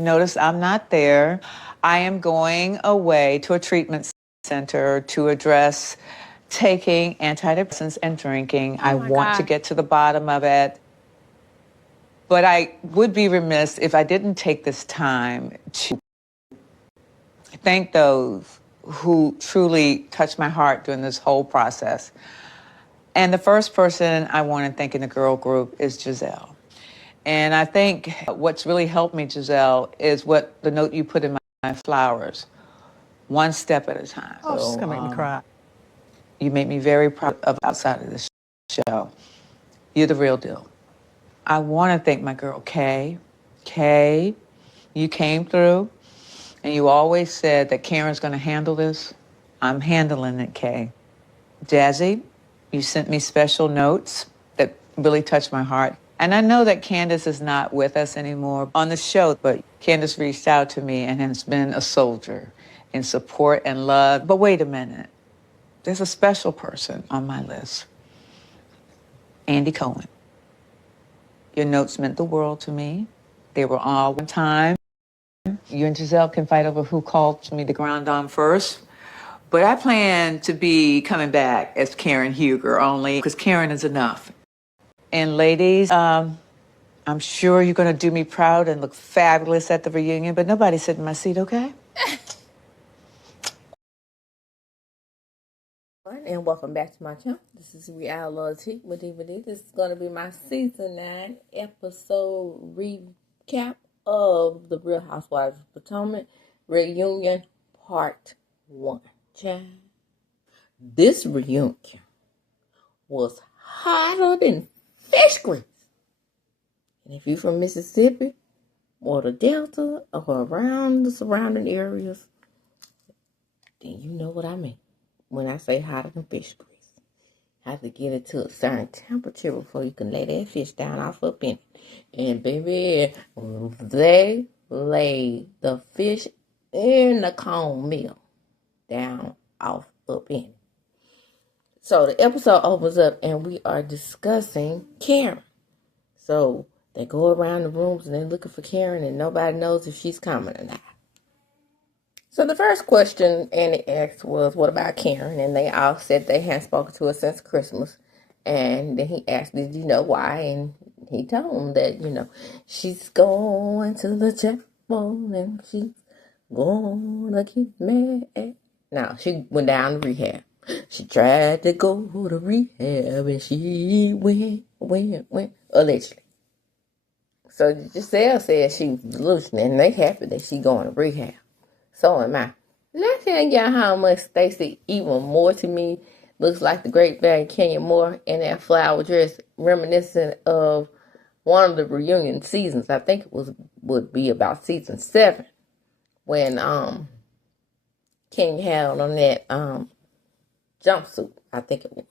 Notice I'm not there. I am going away to a treatment center to address taking antidepressants and drinking. I want to get to the bottom of it. But I would be remiss if I didn't take this time to thank those who truly touched my heart during this whole process. And the first person I want to thank in the girl group is Giselle. And I think what's really helped me, Giselle, is what the note you put in my flowers, one step at a time. Oh, she's gonna make me cry. You make me very proud of outside of this show. You're the real deal. I want to thank my girl, Kay. Kay, you came through, and you always said that Karen's going to handle this. I'm handling it, Kay. Jazzy, you sent me special notes that really touched my heart. And I know that Candace is not with us anymore on the show, but Candace reached out to me and has been a soldier in support and love. But wait a minute. There's a special person on my list. Andy Cohen. Your notes meant the world to me. They were all one time. You and Giselle can fight over who called me the Grand Dame first. But I plan to be coming back as Karen Huger only because Karen is enough. And ladies, I'm sure you're going to do me proud and look fabulous at the reunion, but nobody sit in my seat, okay? And welcome back to my channel. This is Reality with DVD. This is going to be my season 9 episode recap of the Real Housewives of Potomac reunion part 1. Child, this reunion was hotter than fish grease. And if you're from Mississippi or the Delta or around the surrounding areas, then you know what I mean when I say hotter than fish grease. Have to get it to a certain temperature before you can lay that fish down off up in it. And baby, they laid the fish in the cornmeal down off up in it. So the episode opens up and we are discussing Karen. So they go around the rooms and they're looking for Karen and nobody knows if she's coming or not. So the first question Annie asked was, what about Karen? And they all said they hadn't spoken to her since Christmas. And then he asked, did you know why? And he told them that, she's going to the chapel and she's going to get mad. Now, she went down to rehab. She tried to go to rehab and she went, allegedly. So Giselle said she was delusional and they happy that she going to rehab. So am I. Let's tell y'all how much Stacey even more to me looks like the great Barry Kenya Moore in that flower dress, reminiscent of one of the reunion seasons. I think it would be about season 7 when King had on that jumpsuit. I think it was.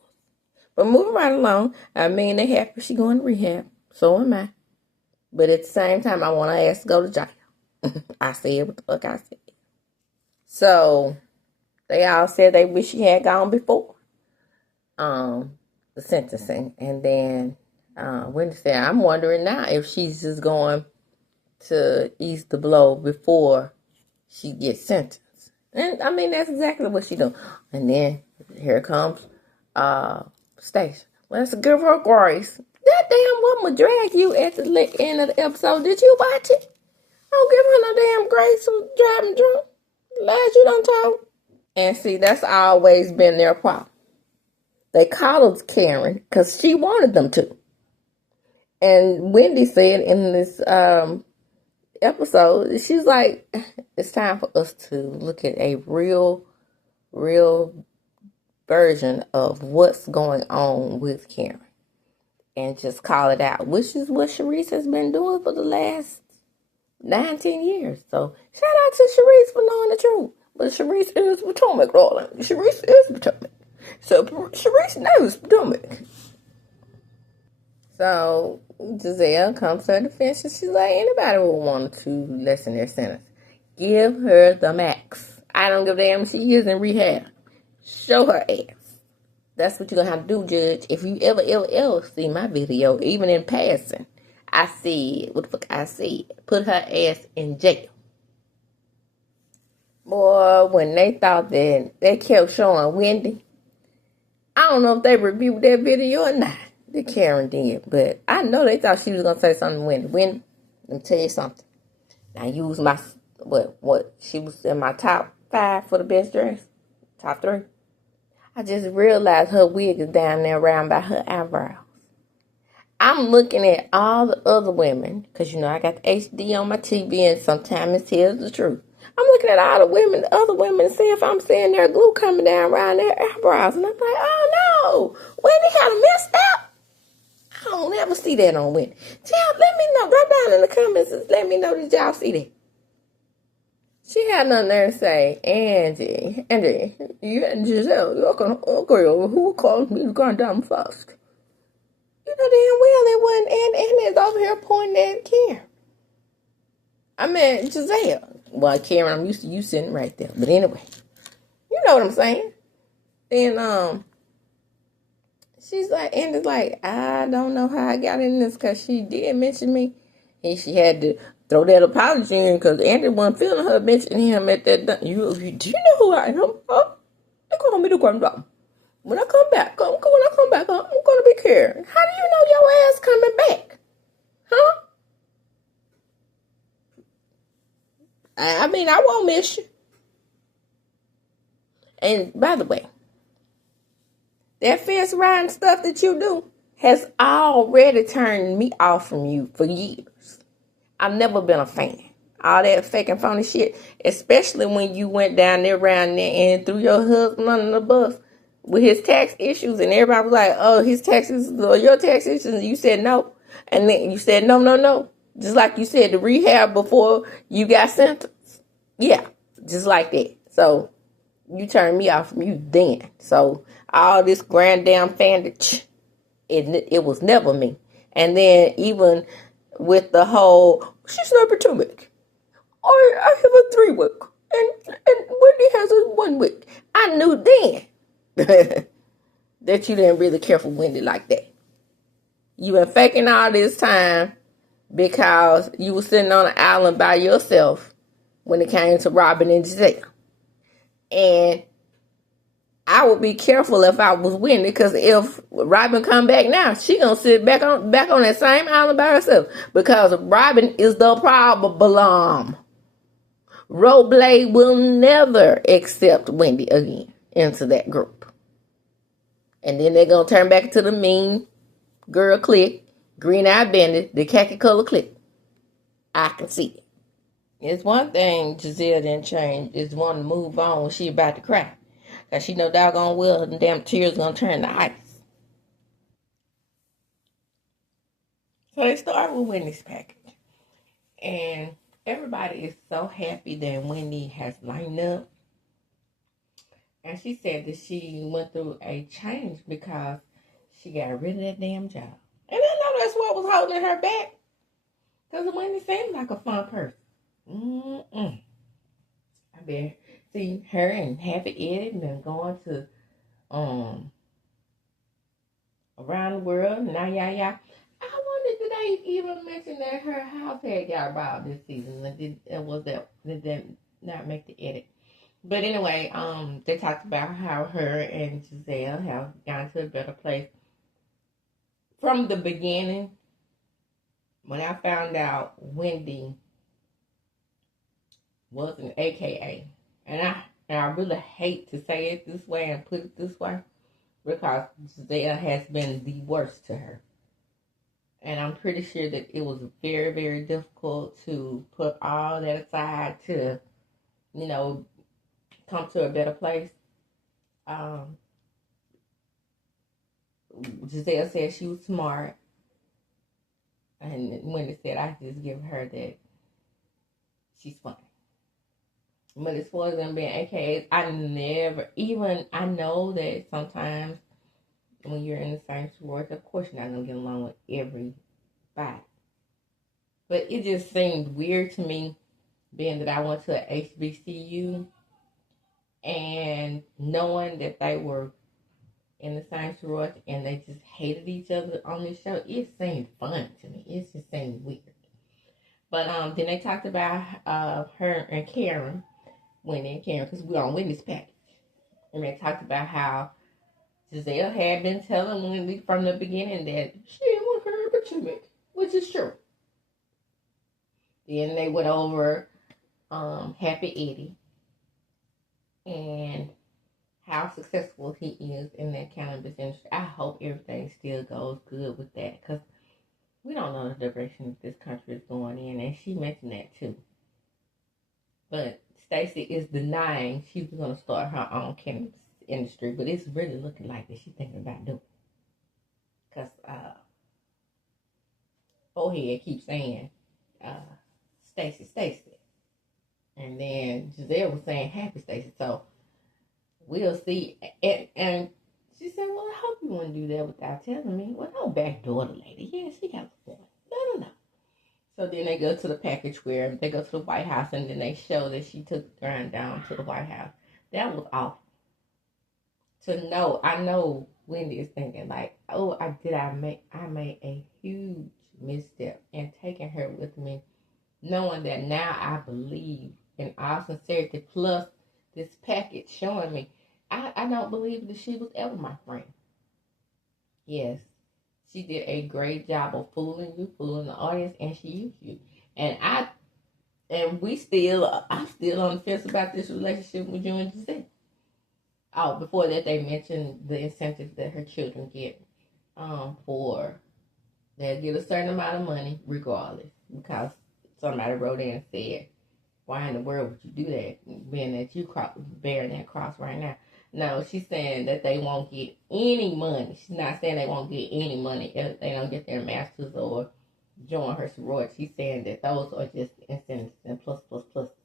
But moving right along, I mean they happy she going to rehab. So am I. But at the same time, I want to ask to go to jail. I said what the fuck I said. So, they all said they wish she had gone before the sentencing. And then Wendy said, I'm wondering now if she's just going to ease the blow before she gets sentenced. And, I mean, that's exactly what she doing. And then, here comes Stacey. Let's give her grace. That damn woman drag you at the end of the episode. Did you watch it? Don't give her no damn grace for driving drunk. Last you don't talk. And see, that's always been their problem. They coddled Karen because she wanted them to. And Wendy said in this episode, she's like, it's time for us to look at a real version of what's going on with Karen. And just call it out, which is what Sharice has been doing for the last 19 years. So, shout out to Sharice for knowing the truth. But Sharice is Potomac, darling. Sharice is Potomac. So, Sharice knows Potomac. So, Giselle comes to her defense and she's like, anybody would want to lessen their sentence. Give her the max. I don't give a damn if she is in rehab. Show her ass. That's what you're going to have to do, Judge. If you ever see my video, even in passing, I said, what the fuck I said? Put her ass in jail. Boy, when they thought that they kept showing Wendy, I don't know if they reviewed that video or not. The Karen did, but I know they thought she was gonna say something to Wendy. Wendy, let me tell you something. I used my what she was in my top 5 for the best dress, top 3. I just realized her wig is down there around by her eyebrows. I'm looking at all the other women, because you know I got the HD on my TV and sometimes it tells the truth. I'm looking at all the other women, and see if I'm seeing their glue coming down around their eyebrows. And I'm like, oh no, Wendy had a messed up. I don't ever see that on Wendy. Child, let me know. Drop down in the comments and let me know that y'all see that. She had nothing there to say, Angie, you and Giselle, you're going to agree over who calls me the goddamn fusk. You know damn well it wasn't, and it's over here pointing at Karen. I mean, Giselle. Well, Karen, I'm used to you sitting right there. But anyway, you know what I'm saying. Then, she's like, and it's like, I don't know how I got in this, because she did mention me. And she had to throw that apology in, because Andy wasn't feeling her mentioning him at that. Do you know who I am? Huh? They call me the granddaughter. When I come back, I'm going to be Karen. How do you know your ass coming back? Huh? I mean, I won't miss you. And by the way, that fence riding stuff that you do has already turned me off from you for years. I've never been a fan. All that fake and phony shit, especially when you went down there around there and threw your husband under the bus with his tax issues, and everybody was like, oh, his taxes or your tax issues, and you said no. And then you said no. Just like you said, the rehab before you got sentenced. Yeah, just like that. So you turned me off from you then. So all this grand damn fandage, it was never me. And then even with the whole, she's number 2 week. I have a 3 week. And Wendy has a 1 week. I knew then that you didn't really care for Wendy like that. You been faking all this time because you were sitting on an island by yourself when it came to Robin and Giselle. And I would be careful if I was Wendy, because if Robin come back now, she gonna sit back on that same island by herself, because Robin is the problem. Rhop will never accept Wendy again into that group. And then they're gonna turn back to the mean girl clique, green-eyed bandit, the khaki color clique. I can see it. It's one thing Giselle didn't change. It's one to move on when she about to cry. Because she know doggone well her damn tears gonna turn to ice. So they start with Wendy's package. And everybody is so happy that Wendy has lined up. And she said that she went through a change because she got rid of that damn job. And I know that's what was holding her back. Because Wendy seemed like a fun person. I been seeing her and Happy Eddie and going to around the world. Now, yeah. I wonder, did they even mention that her house had got robbed this season? Did that not make the edit? But anyway, they talked about how her and Giselle have gone to a better place. From the beginning, when I found out Wendy was an AKA, and I really hate to say it this way and put it this way, because Giselle has been the worst to her. And I'm pretty sure that it was very, very difficult to put all that aside to, come to a better place. Giselle said she was smart. And Wendy said, I just give her that she's funny. But as far as them being AKAs, I know that sometimes when you're in the same sorority, of course you're not going to get along with everybody. But it just seemed weird to me, being that I went to a HBCU and knowing that they were in the same sorority, and they just hated each other on this show. It seemed fun to me. It just seemed weird. But then they talked about her and Karen, Wendy and Karen, because we're on Wendy's package. And they talked about how Giselle had been telling Wendy from the beginning that she didn't want her but you, which is true. Then they went over Happy Eddie and how successful he is in that cannabis industry. I hope everything still goes good with that, because we don't know the direction this country is going in, and she mentioned that too. But Stacey is denying she was going to start her own cannabis industry, but it's really looking like that she's thinking about doing it. Because Forehead keeps saying, Stacey. And then Giselle was saying Happy Stacey. So we'll see. And she said, well, I hope you wouldn't do that without telling me. Well, no backdoor the lady. Yeah, she got a point. Let her know. So then they go to the package where they go to the White House, and then they show that she took the grind down to the White House. That was awful. To know, I know Wendy is thinking like, oh, I made a huge misstep in taking her with me, knowing that now I believe in all sincerity, plus this package showing me, I don't believe that she was ever my friend. Yes, she did a great job of fooling you, fooling the audience, and she used you. And I'm still on the fence about this relationship with you and Giselle. Oh, before that, they mentioned the incentives that her children get they'll get a certain amount of money regardless, because somebody wrote in and said, why in the world would you do that, being that you bearing that cross right now? No, she's saying that they won't get any money. She's not saying they won't get any money if they don't get their masters or join her sorority. She's saying that those are just incentives and plus.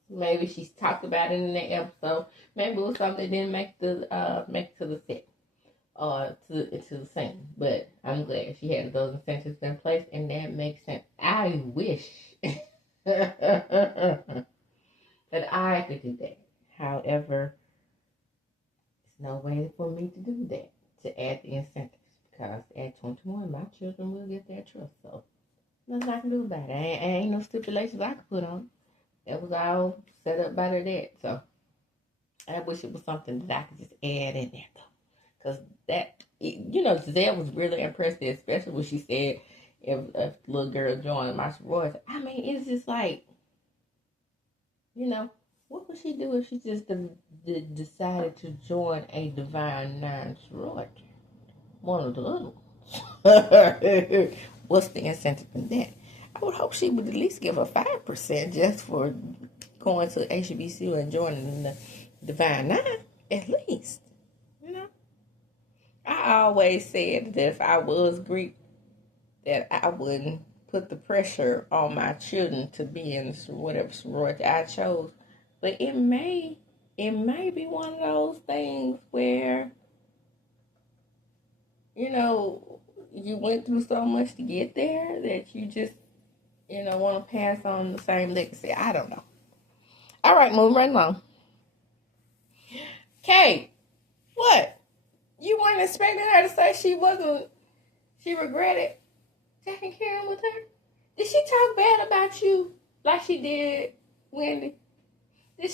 Maybe she's talked about it in that episode. Maybe it was something that didn't make it to the set or to the scene. But I'm glad she had those incentives in place, and that makes sense. I wish that I could do that. However, there's no way for me to do that, to add the incentives, because at 21, my children will get their trust. So nothing I can do about it. Ain't no stipulations I could put on. That was all set up by their dad. So I wish it was something that I could just add in there, though. Because Giselle was really impressed, especially when she said if a little girl joined my sorority. I mean, it's just like, what would she do if she just decided to join a Divine Nine sorority? One of the little ones. What's the incentive in that? I would hope she would at least give her 5% just for going to HBCU and joining the Divine Nine, at least. I always said that if I was Greek, that I wouldn't put the pressure on my children to be in whatever sorority I chose. But it may be one of those things where, you went through so much to get there that you just, want to pass on the same legacy. I don't know. All right, moving right along. Kate, what? You weren't expecting her to say she regretted taking care with her? Did she talk bad about you like she did Wendy? Did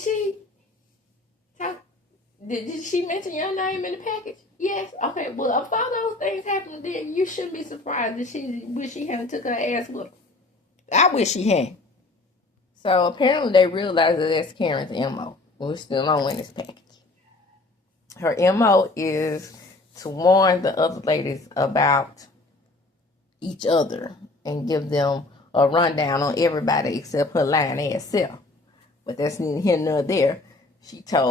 she mention your name in the package? Yes. Okay, well, if all those things happened, then you shouldn't be surprised that she hadn't took her ass with her. I wish she had. So apparently they realized that that's Karen's MO. We're still on Wendy's package. Her MO is to warn the other ladies about each other and give them a rundown on everybody except her lying ass self. But that's neither here nor there. She said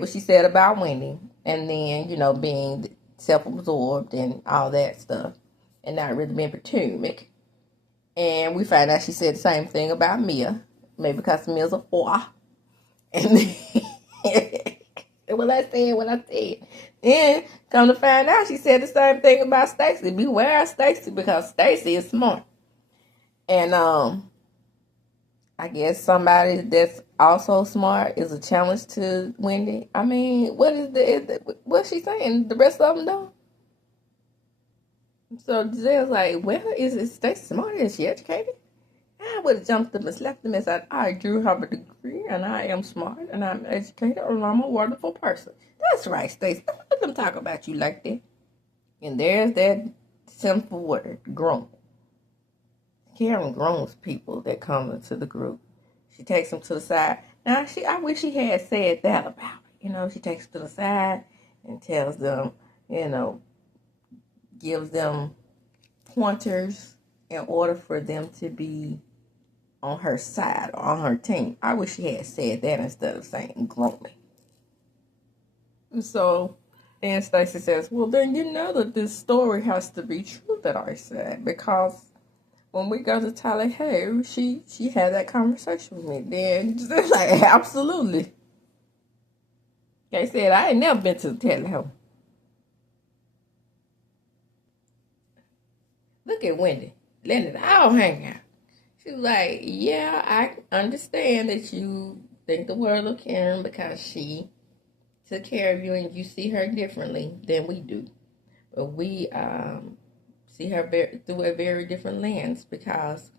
what she said about Wendy, and then, being self-absorbed and all that stuff, and not really being paternal. And we find out she said the same thing about Mia, maybe because Mia's a whore. And well, I said what I said. Then, come to find out, she said the same thing about Stacey. Beware of Stacey, because Stacey is smart. And I guess somebody that's also smart is a challenge to Wendy. I mean, what's she saying? The rest of them don't. So Giselle's like, well, is they smarter? Is she educated? I would have jumped them and slapped them and said, I do have a degree and I am smart and I'm educated and I'm a wonderful person. That's right, Stacey. Don't let them talk about you like that. And there's that simple word, grown. Karen groans people that come into the group. She takes them to the side. Now, I wish she had said that about it. You know, she takes them to the side and tells them, you know, gives them pointers in order for them to be on her side or on her team. I wish she had said that instead of saying groaning. So, and Stacey says, well, then you know that this story has to be true that I said, because when we go to Tallahassee, she had that conversation with me. Then just like, absolutely. They said, I ain't never been to Tallahassee. Look at Wendy, letting it all hang out. She was like, yeah, I understand that you think the world of Karen because she took care of you and you see her differently than we do. But we see her through a very different lens because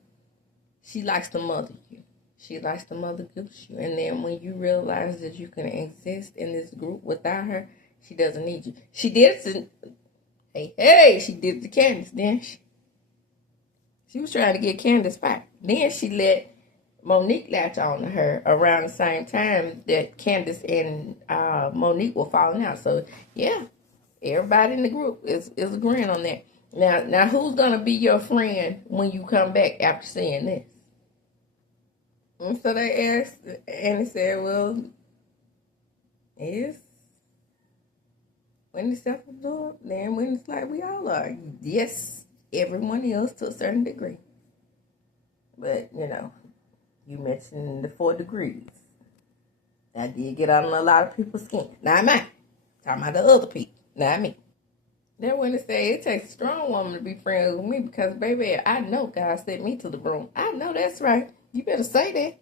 she likes to mother you. She likes to mother goose you. And then when you realize that you can exist in this group without her, she doesn't need you. She did it to, she did it to Candace, didn't she? She was trying to get Candace back. Then she let Monique latch on to her around the same time that Candace and Monique were falling out. So, yeah, everybody in the group is agreeing on that. Now, who's going to be your friend when you come back after seeing this? And so they asked, and they said, well, is Wendy self-absorbed? Then Wendy's like, we all are. Yes, everyone else to a certain degree. But, you know, you mentioned the 4 degrees. I did get on a lot of people's skin. Not mine. Talking about the other people. Not me. Then when they say it takes a strong woman to be friends with me because, baby, I know God sent me to the room. I know that's right. You better say that.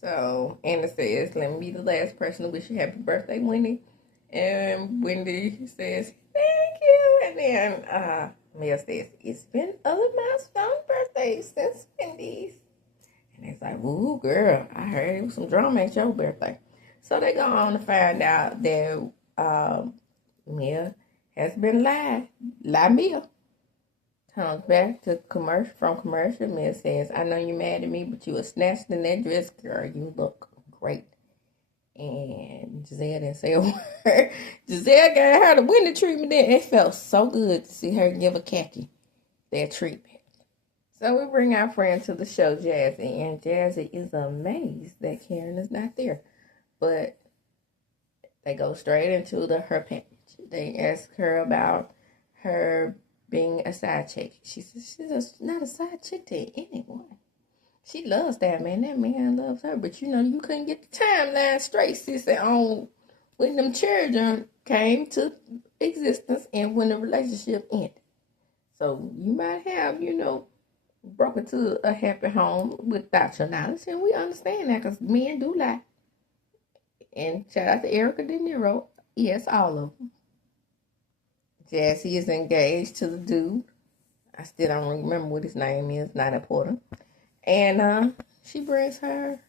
So, Anna says, let me be the last person to wish you happy birthday, Wendy. And Wendy says, thank you. And then Mel says, it's been other milestone birthdays since Wendy's. And it's like, ooh, girl, I heard it was some drama at your birthday. So they go on to find out that Mia has been lied. Lie Mia. Comes back to commercial. Mia says, I know you're mad at me, but you were snatched in that dress, girl. You look great. And Giselle didn't say a word. Giselle got her the Wendy treatment then. It felt so good to see her give a khaki that treatment. So we bring our friend to the show, Jazzy, and Jazzy is amazed that Karen is not there. But they go straight into her package. They ask her about her being a side chick. She says she's not a side chick to anyone. She loves that man. That man loves her. But, you know, you couldn't get the timeline straight, sister, on when them children came to existence and when the relationship ended. So you might have, you know, broken to a happy home without your knowledge. And we understand that because men do lie. And shout out to Erica De Niro. Yes, all of them. Jazzy is engaged to the dude. I still don't remember what his name is. Not important. And she brings her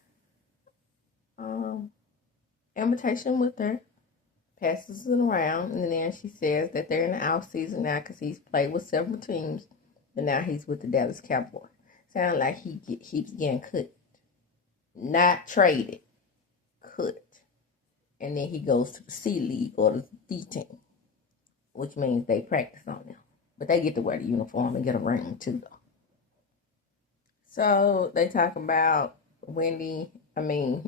invitation with her, passes it around, and then she says that they're in the off season now because he's played with several teams, and now he's with the Dallas Cowboys. Sounds like he keeps getting cut, not traded, cut, and then he goes to the C League or the D team, which means they practice on them, but they get to wear the uniform and get a ring too, though. So they talk about Giselle.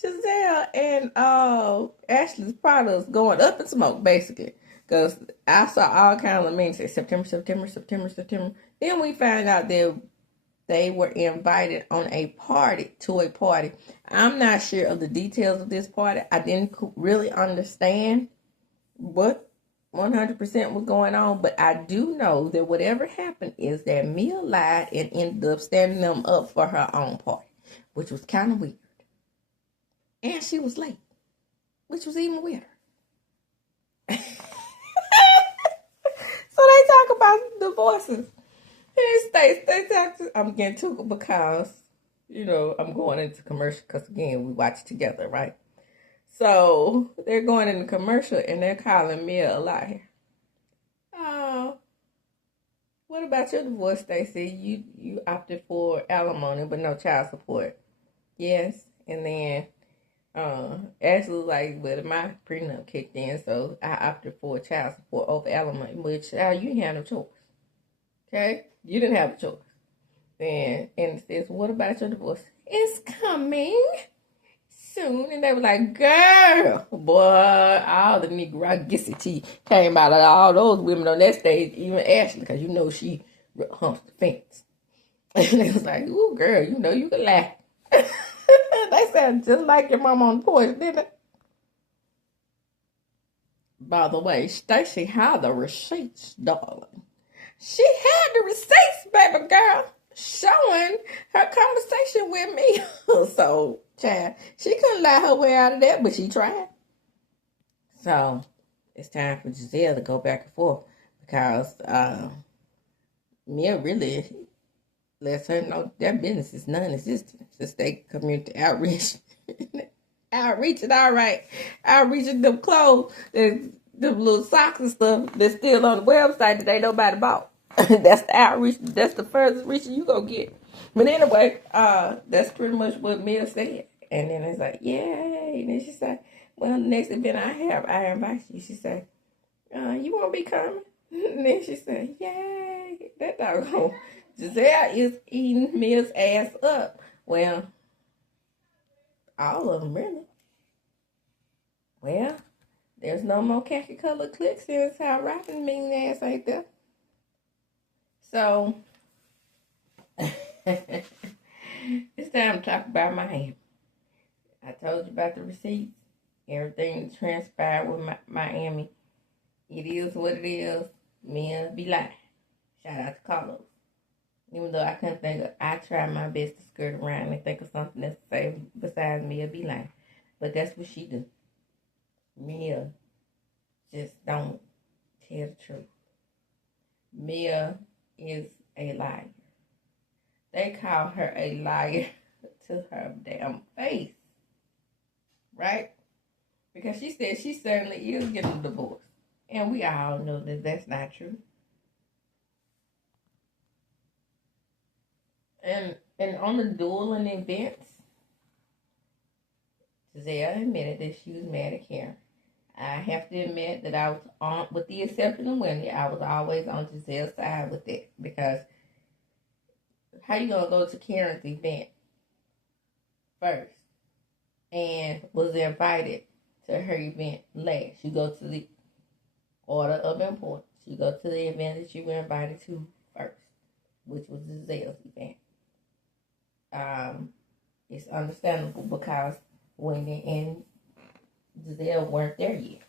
Giselle and Ashley's products going up in smoke, basically. Because I saw all kinds of memes say September. Then we found out that they were invited to a party. I'm not sure of the details of this party. I didn't really understand what 100% was going on, but I do know that whatever happened is that Mia lied and ended up standing them up for her own party, which was kind of weird. And she was late, which was even weirder. So they talk about divorces. I'm getting to it because, I'm going into commercial because, again, we watch together, right? So they're going into commercial and they're calling Mia a liar. Oh, what about your divorce, Stacey? You opted for alimony but no child support. Yes. And then Ashley was like, but my prenup kicked in, so I opted for child support over alimony, which you didn't have no choice. Okay? You didn't have a choice. And it says, what about your divorce? It's coming soon. And they were like, girl, boy, all the Negro came out of all those women on that stage, even Ashley, because she humps the fence. And they was like, ooh, girl, you can laugh. They sound just like your mom on the porch, didn't they? By the way, Stacey had the receipts, darling. She had the receipts, baby girl, showing her conversation with me. So, child, she couldn't lie her way out of that, but she tried. So, it's time for Giselle to go back and forth because Mia really lets her know their business is non-existent since they community outreach. Outreaching, all right. Outreaching them clothes, them little socks and stuff that's still on the website that ain't nobody bought. That's the outreach. That's the furthest reaching you gonna get. But anyway, that's pretty much what Mia said. And then it's like, yay. And then she said, well, the next event I invite you. She said, you won't be coming? And then she said, yay. That doggone Giselle is eating Mia's ass up. Well, all of them, really. Well, there's no more khaki colored clicks since how rapping mean ass ain't there. So, it's time to talk about Miami. I told you about the receipts. Everything transpired with Miami. It is what it is. Men be lying. Shout out to Carlos. Even though I couldn't think of, I tried my best to skirt around and think of something else to say besides Mia be lying. But that's what she do. Mia just don't tell the truth. Mia is a liar. They call her a liar to her damn face. Right? Because she said she certainly is getting a divorce. And we all know that that's not true. And on the dueling events, Giselle admitted that she was mad at Karen. I have to admit that I was on, with the exception of Wendy, I was always on Giselle's side with it. Because how you going to go to Karen's event first and was invited to her event last? You go to the order of importance. You go to the event that you were invited to first, which was Giselle's event. It's understandable because Wendy and Giselle weren't there yet.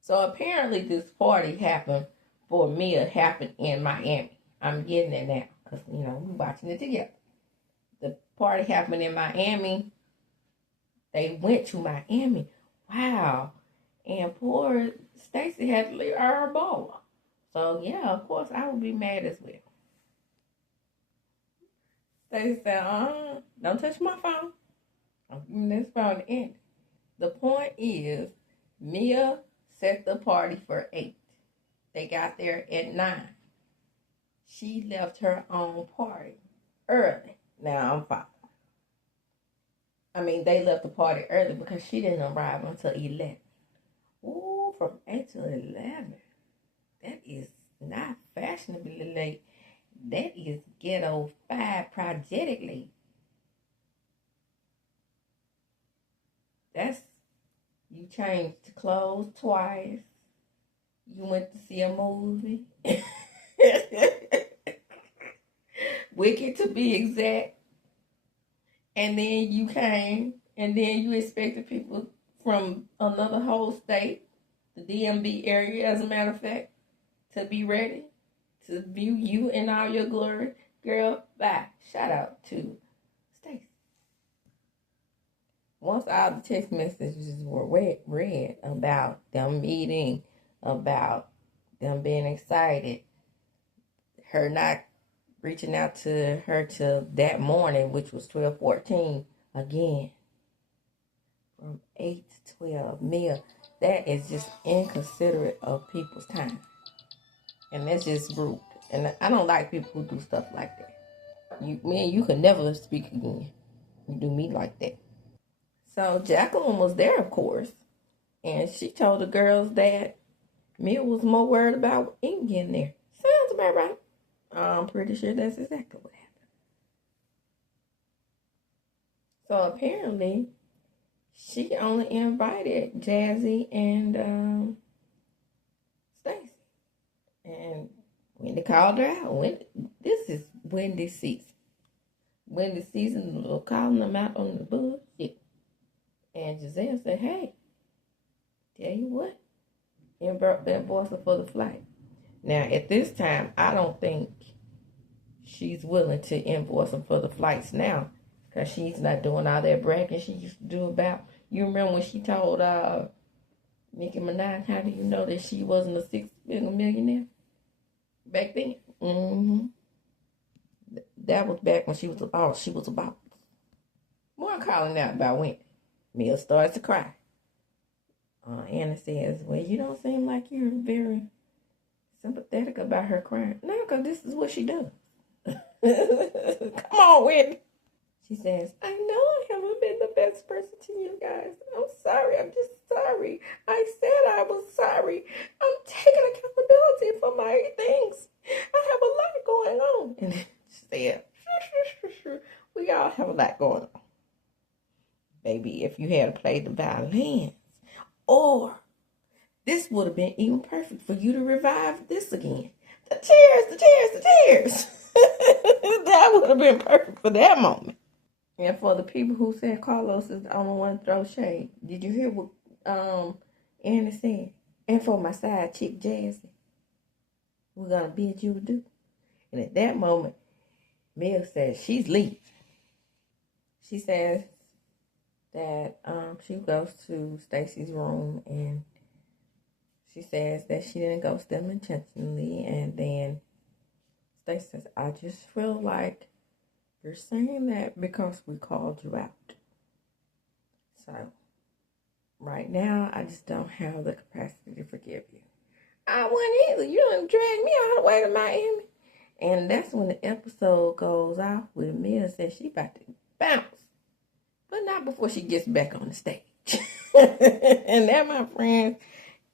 So apparently this party happened for Mia happened in Miami. I'm getting it now because, we're watching it together. The party happened in Miami. They went to Miami. Wow. And poor Stacey had to leave her bowler. So, yeah, of course, I would be mad as well. Stacey said, don't touch my phone. I'm giving this phone to Andy. The point is, Mia set the party for 8. They got there at 9. She left her own party early. Now I'm following. They left the party early because she didn't arrive until 11. Ooh, from 8 to 11. That is not fashionably late. That is ghetto 5 projected late. That's, you changed clothes twice. You went to see a movie. Wicked to be exact. And then you came, and then you expected people from another whole state the DMV area, as a matter of fact, to be ready to view you in all your glory. Girl, bye. Shout out to Stacy. Once all the text messages were read about them meeting, about them being excited, her not reaching out to her till that morning, which was 12:14, again, from 8 to 12, Mia, that is just inconsiderate of people's time. And that's just rude. And I don't like people who do stuff like that. You could never speak again. You do me like that. So Jacqueline was there, of course. And she told the girls that Mia was more worried about Ink getting there. Sounds about right. I'm pretty sure that's exactly what happened. So apparently, she only invited Jazzy and Stacy. And Wendy called her out. This is Wendy's season. Wendy's season of calling them out on the bullshit. And Giselle said, hey, tell you what, invoice for the flight. Now, at this time, I don't think she's willing to invoice them for the flights now, because she's not doing all that bragging she used to do about. You remember when she told Nicki Minaj, how do you know that she wasn't a six-figure millionaire back then? Mm-hmm. That was back when she was about. More calling out about Wendy. Mia starts to cry. Anna says, well, you don't seem like you're very sympathetic about her crying. No, because this is what she does. Come on, Wendy. She says, I know I haven't been the best person to you guys. I'm sorry. I'm just sorry. I said I was sorry. I'm taking accountability for my things. I have a lot going on. And she said, sure. We all have a lot going on. Baby, if you had played the violins, or this would have been even perfect for you to revive this again. The tears. That would have been perfect for that moment. And for the people who said Carlos is the only one to throw shade, did you hear what Anna said? And for my side chick, Jazzy, we're going to bid you adieu. And at that moment, Mia says she's leaving. She says that she goes to Stacy's room and she says that she didn't ghost them intentionally. And then Stacy says, I just feel like you're saying that because we called you out. So right now, I just don't have the capacity to forgive you. I wouldn't either. You done dragged me all the way to Miami. And that's when the episode goes off with Mia says she about to bounce. But not before she gets back on the stage. And that, my friends,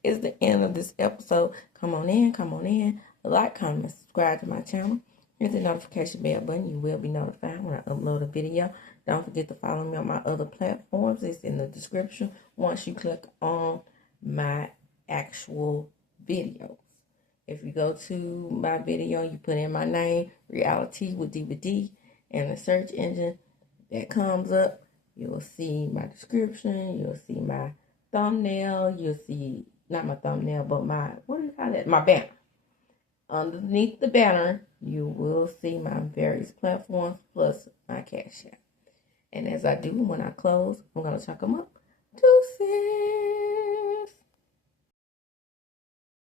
is the end of this episode. Come on in. Like, comment, subscribe to my channel. Hit the notification bell button. You will be notified when I upload a video. Don't forget to follow me on my other platforms. It's in the description once you click on my actual videos. If you go to my video, you put in my name, Reality with DVD, and the search engine that comes up, you'll see my description, you'll see my thumbnail, you'll see, not my thumbnail, but my, what do you call that? My banner. Underneath the banner, you will see my various platforms plus my Cash App. And as I do when I close, I'm going to chuck them up. Deuces.